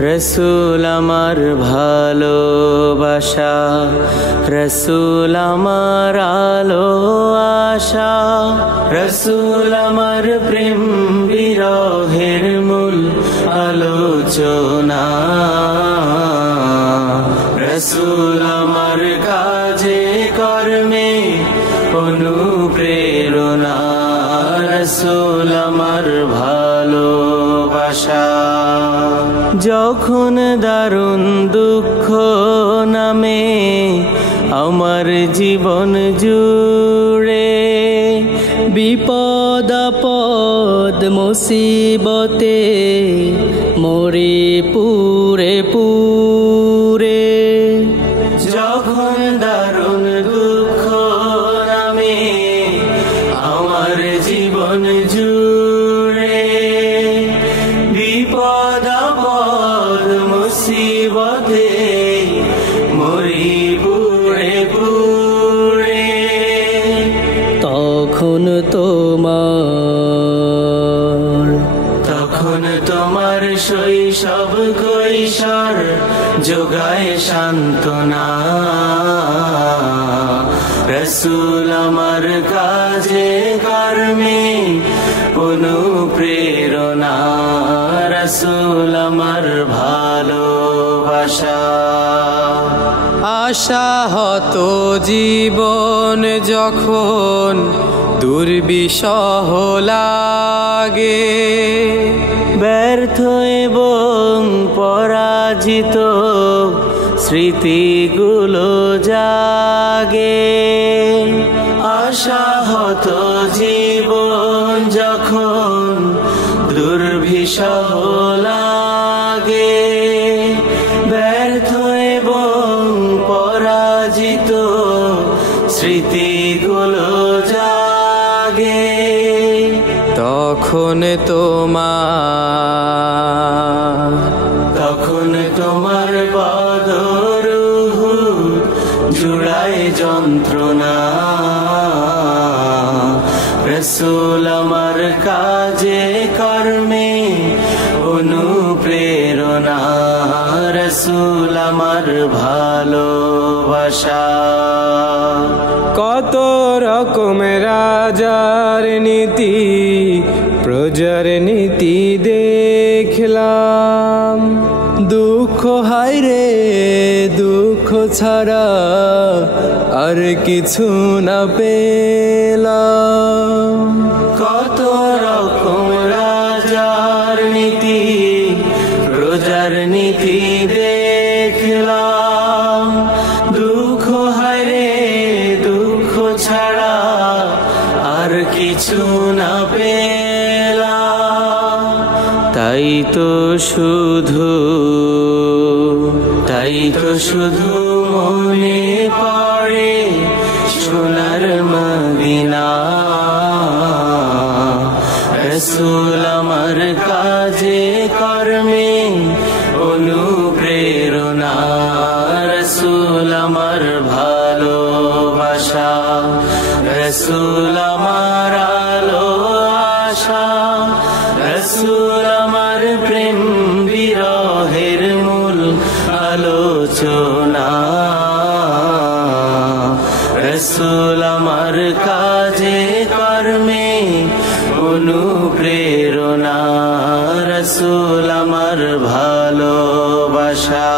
রসুল আমার ভালোবাসা, রসুল আমার আলো আশা, রসুল আমার প্রেম বিরহের মূল আলোচনা, রসুল আমার কাজে কর্মে অনুপ্রেরণা, রসুল আমার ভালোবাসা। যখন দারুণ দুঃখ নামে আমার জীবন জুড়ে, বিপদ আপদ মুসিবতে মরি পুরে পুরে, যখন দারুণ দুঃখ নামে আমার জীবন জুড়ে, বিপদ আপদ মুসিবতে মরি পুরে পুরে, তখন তোমার শৈশব কৈশোর যোগায় সান্ত্বনা, রসুল আমার কাজে কর্মে অনুপ্রেরণা, রসুল আমার ভালোবাসা। আশাহত জীবন যখন দুর্বিষহ লাগে, ব্যর্থ এবং পরাজিত স্মৃতিগুলো জাগে, আশাহত জীবন যখন দুর্বিষহ লাগে, ব্যর্থ এবং পরাজিত স্মৃতিগুলো জাগে, তখন তোমার বদর জুড়ায় যন্ত্রণা, রসুল আমার কাজে কর্মে অনুপ্রেরণা, রসুল আমার ভালোবাসা। কত রকম রাজার নীতি প্রজার নীতি দেখলাম, দুঃখ হায় রে দুঃখ ছাড়া আর কিছু না পেলাম, কত রকম রাজার নীতি প্রজার নীতি দেখলাম, দুঃখ হায় রে দুঃখ ছাড়া আর কিছু না পেলাম, তাই তো শুধু মনে পড়ে সোনার মদিনা, রসুল আমার কাজে কর্মে অনুপ্রেরণা, রসুল আমার ভালোবাসা, রসুল আমার আলো আশা, রসুল আমার প্রেম বিরহের মূল আলোচনা, রসুল আমার কাজে কর্মে অনুপ্রেরণা, রসুল আমার ভালোবাসা।